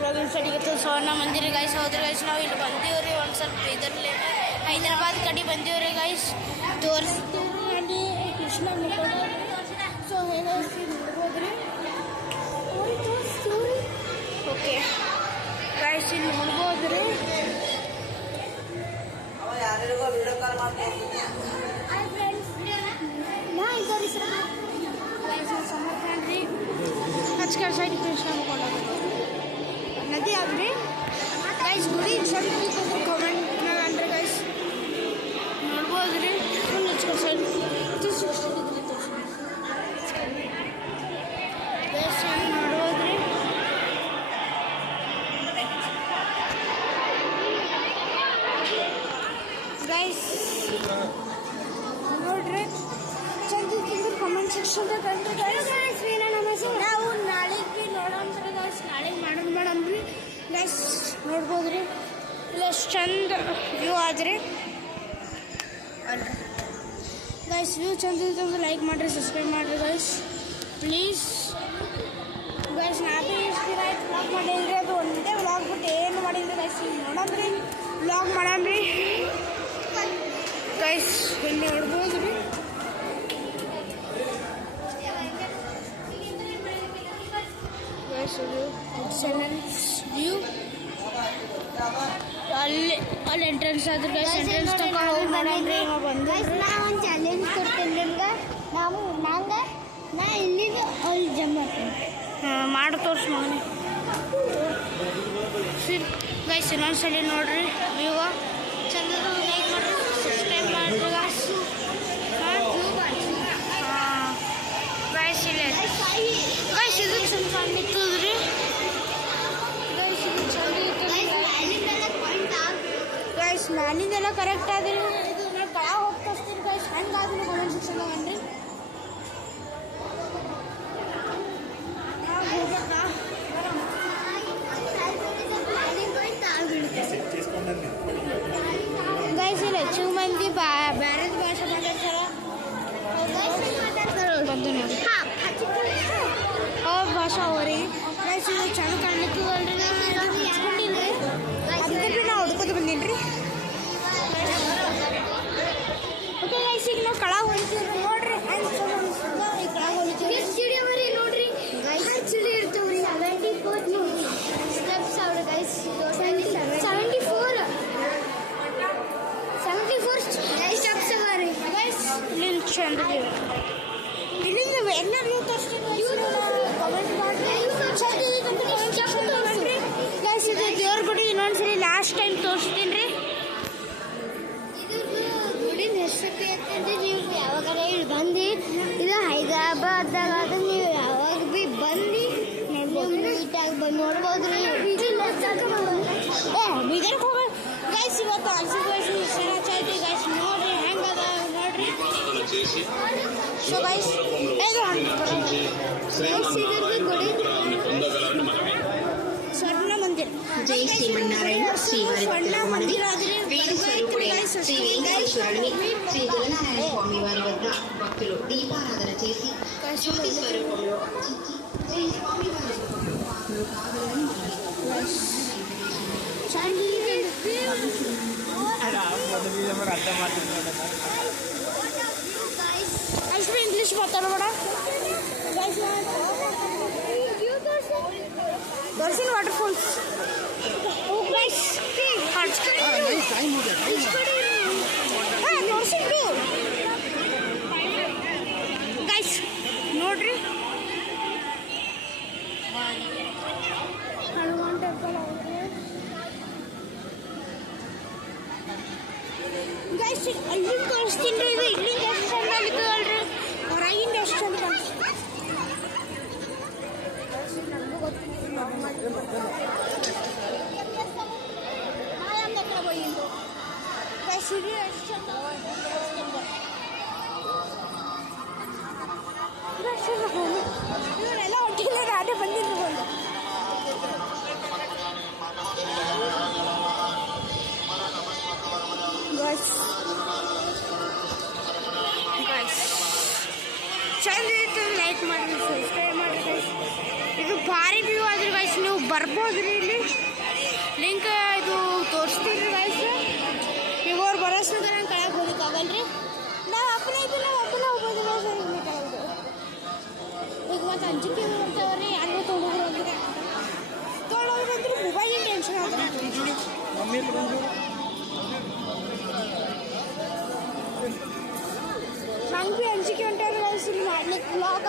Blogging ಸ್ಟಡಿಗೆ ಸ್ವರ್ಣ ಮಂದಿರ guys ಹೋದ್ರೆ ಗೈಸ್ ನಾವು ಇಲ್ಲಿ ಬಂದೀವ್ರಿ ಒಂದು ಸ್ವಲ್ಪ ಇದರಲ್ಲಿ ಹೈದರಾಬಾದ್ ಕಡೆ ಬಂದೀವ್ರಿ ಗೈಸ್ ತೋರಿಸ್ತೀವಿ ಅಲ್ಲಿ ಕೃಷ್ಣ ಸೊ ಹೇಳಿ ನೋಡ್ಬೋದ್ರಿ ಓಕೆ ಗೈಸ್ ಇಲ್ಲಿ ನೋಡ್ಬೋದ್ರಿ ಸಮರ್ಕೊಂಡ್ರಿ ಆಜಕಲ್ ಸೈಡ್ ಕೃಷ್ಣ ನದಿ ಆಗ್ರಿ ಗೈಸ್ ಗುಡಿ ಸ್ವಲ್ಪ ಕಮೆಂಟ್ ಅಂದ್ರೆ ಗೈಸ್ ನೋಡ್ಬೋದ್ರಿ ಫುಲ್ ಆಜಕಲ್ ಸೈಡ್ ಗೈಸ್ ನೋಡ್ಬೋದ್ರಿ ಗೈಸ್ ನೋಡ್ರಿ ಚಂದ ಕಮೆಂಟ್ ಸೆಕ್ಷನ್ದಾಗ ಕಂಡ್ರಿ ನಾವು ನಾಳೆಗೆ ನೋಡೋಣ್ರಿ ಗೈಸ್ ನಾಳೆಗೆ ಮಾಡಮ್ರಿ ಗೈಸ್ ನೋಡ್ಬೋದ್ರಿ ಇಲ್ಲ ಎಷ್ಟು ಚಂದ ವ್ಯೂ ಆದ್ರಿ ಅಲ್ರಿ ಗೈಸ್ ವ್ಯೂ ಚಂದ ಇರ್ತಂದ್ರೆ ಲೈಕ್ ಮಾಡಿರಿ ಸಬ್ಸ್ಕ್ರೈಬ್ ಮಾಡಿರಿ ಗೈಸ್ ಪ್ಲೀಸ್ ಗೈಸ್ ನಾವೇ ಎಷ್ಟು ಆಯ್ತು ವ್ಲಾಗ್ ಮಾಡೀನಿ ಅದು ಒಂದೇ ವ್ಲಾಗ್ ಬಿಟ್ಟು ಏನು ಮಾಡೀನಿ ಗೈಸ್ ನೋಡಮ್ರಿ ವ್ಲಾಗ್ ಮಾಡಮ್ರಿ ಗೈಸ್ ಇಲ್ಲಿ ನೋಡ್ಬೋದು ರೀ ಗೈಸ್ ವ್ಯೂ ಅಲ್ಲಿ ಎಂಟ್ರೆನ್ಸ್ ಆದ್ರೆ ಗೈಸ್ ಎಂಟ್ರೆನ್ಸ್ ತನಕ ಹೋಗಿ ಮಾಡಮ್ರಿ ಬಂದು ಒಂದು ಚಾಲೆಂಜ್ ಕೊಡ್ತೇನೆ ನಿಮ್ಗೆ ನಾ ಇಲ್ಲಿಂದ ಅಲ್ಲಿ ಜಂಪ್ ಮಾಡ್ತೀನಿ ಮಾಡಿ ತೋರಿಸಿ ಮಗನೇ ಗೈಸ್ ಇನ್ನೊಂದ್ಸಲಿ ನೋಡ್ರಿ ವ್ಯೂ ಚಂದದ ಲೈಕ್ ಮಾಡಿರಿ ಸಬ್ಸ್ಕ್ರೈಬ್ ಮಾಡಿರಿ ಗೈಸ್ ಗೈಸ್ ಇಲ್ಲ ಗೈಸ್ ಇದು ಚಂದ ಕಾಣಿಸ್ತದ್ರಿ ಗೈಸ್ ಇದು ಚಂದ ಗೈಸ್ ಮ್ಯಾಲಿಂದೆಲ್ಲ ಕರೆಕ್ಟ್ ಆದ್ರಿ ಇದು ನಾನು ಕಳ ಹೋಗಿ ತೋರಿಸ್ತೀನಿ ಗೈಸ್ ಹೆಂಗಾದ್ರೂ ಕಮೆಂಟ್ ಸೆಕ್ಷನ್ದಾಗ ಬನ್ರಿ ಹೋಗ್ಬೇಕಾ ಗೈಸ್ ಇಲ್ಲ ಹೆಚ್ಚು ಮಂದಿ ಬೇರೆ ಭಾಷೆ ಮಾತಾಡ್ತಾರ ಬಂದು ನೋಡಿ ಅವ್ರ ಭಾಷೆ ಅವ್ರಿಗೆ ಗೈಸ್ ಇದು ಚಂದ ಕಾಣ್ಲಿಕ್ಕಲ್ರಿ ಹಚ್ಕೊಂಡಿಲ್ರಿ ಅದಕ್ಕೆ ಭೀ ನಾವು ಹುಡ್ಕೋದು ಬಂದೀನಿ ರೀ ಓಕೆ ಗೈಸ್ ಈಗ ನಾವು ಕಳ ಹೊಲಿತೀವಿ ನೋಡ್ರಿ ಹೆಂಗೆ ಚಲೋ ಅನಿಸ್ತದ ಈ ಕಳ ಹೊಲಿತೀವಿ ಚಿಡಿ ಮರಿ ನೋಡ್ರಿ ಗೈಸ್ ಚಿಡಿ ಇರ್ತೀವ್ರಿ 74 ನೋಡಿ ಸ್ಟೆಪ್ಸ್ ಅವ್ರ ಗೈಸ್ 74 ಸ್ಟೆಪ್ಸ್ ಅವ ರೀ ಗೈಸ್ ಇಲ್ಲಿಂದ ಚಂದ ಇಲ್ಲಿಂದ ಎಲ್ಲ ನೀವು ತೋರಿಸ್ತೀನಿ ಕಮೆಂಟ್ ಮಾಡಿ ಗೈಸ್ ಇದು ದೇವ್ರ ಗುಡಿ ಇನ್ನೊಂದ್ಸರಿ ಲಾಸ್ಟ್ ಟೈಮ್ ತೋರಿಸ್ತೀನಿ ರೀ ಗುಡಿನ ಹೆಸರು ಯಾಕಂದ್ರೆ ನೀವು ಯಾವಾಗಾರ ಇಲ್ಲಿ ಬಂದು ಇದು ಹೈದರಾಬಾದ್ದಾಗ ಅದು ನೀವು ಯಾವಾಗ ಭೀ ಬಂದು ನೀಟಾಗಿ ಬಂದು ನೋಡ್ಬೋದು ರೀ ಬೀದರ್ಗೆ ಹೋಗ ಗೈಸ್ ಇವತ್ತು ಆನ್ಸಿಕ್ವೇಶನ್ ಐತಿ ಗೈಸ್ ನೋಡ್ರಿ ಹೆಂಗದ ನೋಡ್ರಿ ಸೊ ಗೈಸ್ ಸ್ವರ್ಣ ಮಂದಿರ ಜೈ ಶ್ರೀಮನ್ನಾರಾಯಣ ಶ್ರೀ ಮಂದಿರ ಆದ್ರೆ ಶ್ರೀ ವೆಂಕಟೇಶ್ವರನಿ ಶ್ರೀ ಜಗನ್ನಾರಾಯಣ ಸ್ವಾಮಿ వారి వద్ద భక్తులు దీపారాధన చేసి జ్యోతి స్వరూపంలో శ్రీ స్వామి వారి భక్తులు కావాలని ಐಶ್ವರ್ಯ ಇಂಗ್ಲೀಷ್ ಮಾತಾಡಬೇಡ ದರ್ಶನ್ ವಾಟರ್ಫಾಲ್ಸ್ ಗೈಸ್ ನೋಡ್ರಿ ಹನುಮಾನ್ ಟೆಂಪಲ್ ಗೈಸ್ ಅಲ್ಲಿಂದ ತೋರಿಸ್ತೀನಿ ರೀ ಇದು ಇಲ್ಲಿಂದ ಎಷ್ಟು ಚಂದ ಆಗಿತ್ತದಲ್ರಿ ಹೊರಗಿಂದ ಎಷ್ಟು ಚಂದ ಕಾಣಿಸ್ತು ನಮಗೂ ಗೊತ್ತಿಲ್ಲ ಗೈಸ್ ಇದು ಎಷ್ಟು ಚಂದ ಇವರೆಲ್ಲ ಒಟ್ಟಿಗೆ ಗಾಡಿ ಬಂದಿರ್ಬೋದು ಚಂದ ಇತ್ತು ಲೈಕ್ ಮಾಡಿ ಸಬ್ಸ್ಕ್ರೈಬ್ ಮಾಡಿ ಗೈಸ್. ಇದು ಭಾರಿ ವ್ಯೂ ಆದ್ರೆ ಗೈಸ್ ನೀವು ಬರ್ಬೋದ್ರಿ ಇಲ್ಲಿ ಲಿಂಕ್ ಇದು ತೋರಿಸ್ತೀರಿ ಗೈಸ್. ಈಗ ಅವ್ರು ಬರೋಸ್ನಾಗ ನಂಗೆ ಕೆಳಗೆ ಹೋಗೋಕ್ಕಾಗಲ್ರಿ. ನಾವು ಅಪ್ಪನೇ ಇದ್ದು ನಾವು ಅಪ್ಪನ ಹೋಗ್ಬೋದು ಸರ್. ಈಗ ಮತ್ತೆ ಅಂಜಿಕೆ ಬರ್ತಾವ್ರಿ ಯಾರಿಗೂ ತೊಗೊಂಡೋಗ್ರು ಅಂದ್ರೆ ತೊಗೊಂಡೋಗ್ರಂದ್ರೆ ಮೊಬೈಲಿನ ಟೆನ್ಷನ್ ಆದ್ರೆ ನಂಗೆ ಭೀ ಅಂಜಿಕೆ ಹೊಂಟಾರೆ ಇಲ್ಲಿ ಮಾಡ್ಲಿಕ್ಕೆ ಬ್ಲಾಗ.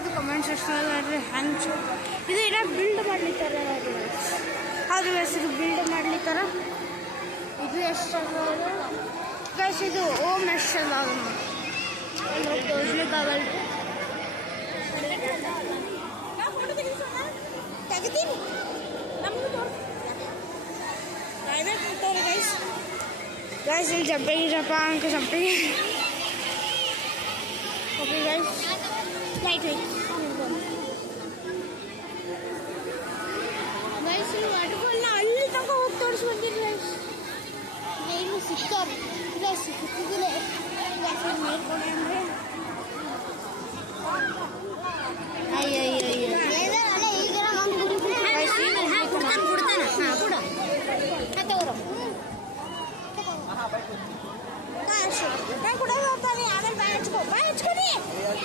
ಇದು ಕಮೆಂಟ್ ಸೆಕ್ಷನ್ ನೋಡ್ರಿ ಹ್ಯಾಂಗ್ ಇದು ಏನೋ ಬಿಲ್ಡ್ ಮಾಡ್ಲಿಕ್ಕಾರ ಅದು ಇದು ಬಿಲ್ಡ್ ಮಾಡ್ಲಿಕ್ಕಾರ. ಇದು ಎಷ್ಟು ಗೈಸ್ ಇದು ಓಮ್ ಎಷ್ಟು ತೋರಿಸ್ಲಿಕ್ಕಾಗಲ್ಲ ತೆಗಿತೀನಿ ಗೈಸ್. ಗೈಸ್ ಇಲ್ಲಿ ಜಂಪಿಂಗ್ ಅಂಕ jumping. Okay guys light guys ವಾಟರ್ಫಾಲ್ನ ಅಲ್ಲಿ ತನಕ ಹೋಗಿ ತೋರಿಸಿ ಬಂದಿರಿ ಗೈಸ್. ಏನು ಸಿಕ್ತಾರೆ ಗೈಸ್ ಸಿಕ್ಕಿದ್ದಿಲ್ಲ ಮೇಲ್ಕೊಡೆ ಅಂದರೆ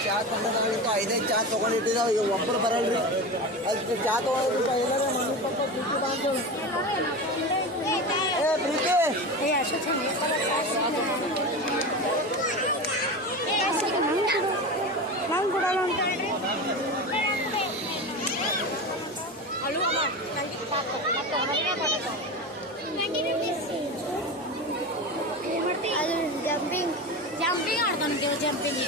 ಚಾ ತಗೊಂಡು 5 ಚಾ ತಗೊಂಡಿಟ್ಟಿದ್ದಾವೆ ಒಬ್ಬರು ಬರಲ್ರಿ. ಅದಕ್ಕೆ ಚಾ ತಗೊಂಡಿಟ್ಟು ಎಲ್ಲಾರ ಮನೆ ಪಕ್ಕ ಪ್ರೀತಿ ನಂಗೆ ಕೊಡಲ್ಲ ಅದು ಜಂಪಿಂಗ್ ಜಂಪಿಂಗ್ ಆಡ್ತಾನೆ ಜಂಪಿಂಗ್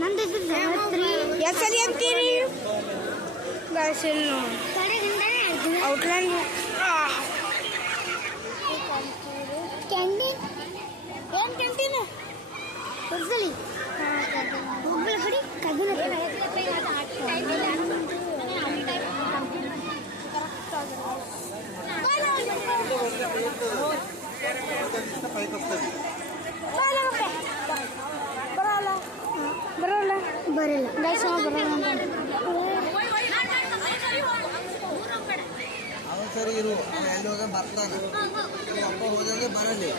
ನಂದು ಯಾಕಲ್ಲಿ ಅಂತೀರಿ ಗೈಸ್ ಇಲ್ಲಿ ಔಟ್ಲೈನ್ ಕ್ಯಾಂಟೀನ್ ಏನು ಕ್ಯಾಂಟೀನ್ ಹೊಸಲಿ ಒಬ್ಬಳ ಕಡೆ ಕಬ್ಬಿನ ಬರಲ್ಲ ಗೈಸ್ ಬರಲ್ಲ ಅವನು ಸರಿ ಇರು ಅವನು ಎಲ್ಲಿ ಹೋಗ ಬರ್ತಾನೆ ಅಪ್ಪ ಹೋದಂಗೆ ಬರಲಿ.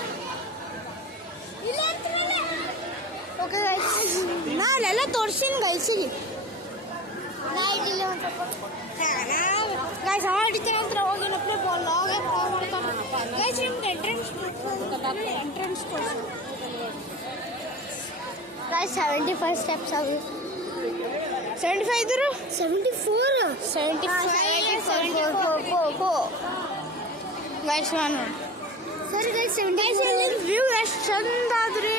ಓಕೆ ಗೈಸ್ ನಾನೆಲ್ಲ ತೋರಿಸ್ತೀನಿ ಗೈಸಿಗೆ ಗೈಸ್ ಆಡಿತೀನಿ ಅಂತ ಹೋಗಿನಪ್ಪೇ ಬಾಲ್ ಹೋಗಿ ಮಾಡ್ತಾನೆ ಗೈಸ್ ನಿಮ್ಗೆ ಎಂಟ್ರೆನ್ಸ್ ತೋರಿಸಿ ಗೈಸ್ 75 ಸ್ಟೆಪ್ಸ್ ಆಗಿ 75 ಇದ್ರು 74 74 ಗೈಸ್ ನಾನು ಸರಿ ಗೈಸ್ ಗೈಸ್ ಇಲ್ಲಿ ವ್ಯೂ ಎಷ್ಟು ಚಂದ ಆದ್ರಿ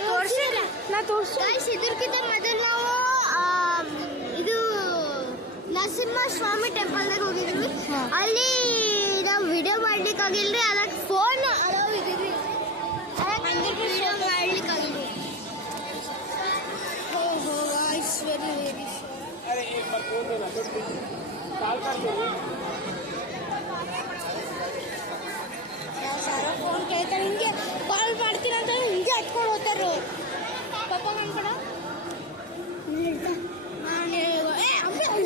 ತೋರಿಸಿ ನಾ ತೋರಿಸಿ ಗೈಸ್ ಇದಕ್ಕಿಂತ ಮೊದಲು ನಾವು ಇದು ನರಸಿಂಹ ಸ್ವಾಮಿ ಟೆಂಪಲ್ದಾಗ ಹೋಗಿದ್ವಿ. ಅಲ್ಲಿ ನಾವು ವಿಡಿಯೋ ಮಾಡ್ಲಿಕ್ಕಾಗಿಲ್ರಿ ಅದಕ್ಕೆ ಫೋನ್ ಅಲೋವ್ ಇದ್ದಿದ್ವಿ ವಿಡಿಯೋ ಮಾಡ್ಲಿಕ್ಕಾಗಿಲ್ರಿ. ಸಾರಾ ಫೋನ್ ಕೇಳ್ತಾರೆ ಹಿಂಗೆ ಕಾಲ್ ಮಾಡ್ತೀನಿ ಅಂತ ಹಿಂಗೆ ಹತ್ಕೊಂಡು ಹೋಗ್ತಾರೆ ಪಾಪ ನನ್ನ ಕಡೆ ನಾನು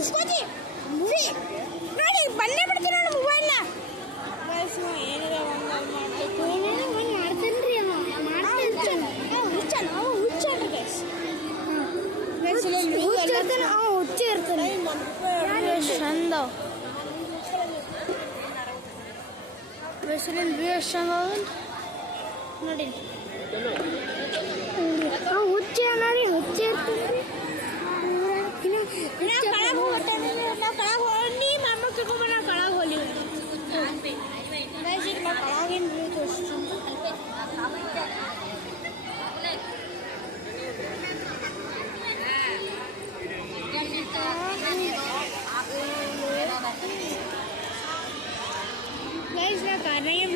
ಇಸ್ಕೋತಿ ನೋಡಿ ಬಂದೇ ಬಿಡ್ತೀನಿ ನಾನು ಮೊಬೈಲ್ನ ಏನಿದೆ ಒಂದು ಮಾಡ್ಬೇಕು ಒಂದು ಮಾಡ್ತೇನೆ ರೀ ಮಾಡ್ತೇನೆ ಹುಚ್ಚನ್ರಿ ಗೈಸ್ ಹುಚ್ಚಿ ಇರ್ತಾನೆ ಚಂದ ವ್ಯೂ ಎಷ್ಟು ಚಂದ ನೋಡಿ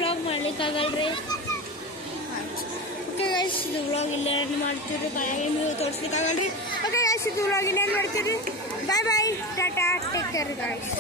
ವ್ಲಾಗ್ ಮಾಡ್ಲಿಕ್ಕಾಗಲ್ರಿ. ಓಕೆ ಗೈಸ್, ಇದು ವ್ಲಾಗ್ ಇಲ್ಲೇ ಏನು ಮಾಡ್ತೀರಿ, ನಿಮಗೆ ತೋರಿಸ್ಲಿಕ್ಕಾಗಲ್ರಿ. ಓಕೆ ಗೈಸ್, ಇದು ವ್ಲಾಗ್ ಇಲ್ಲೇ ಏನು ಮಾಡ್ತೀರಿ. ಬಾಯ್ ಬಾಯ್, ಟಾಟಾ, ಟೇಕ್ ಕೇರ್ ಗೈಸ್.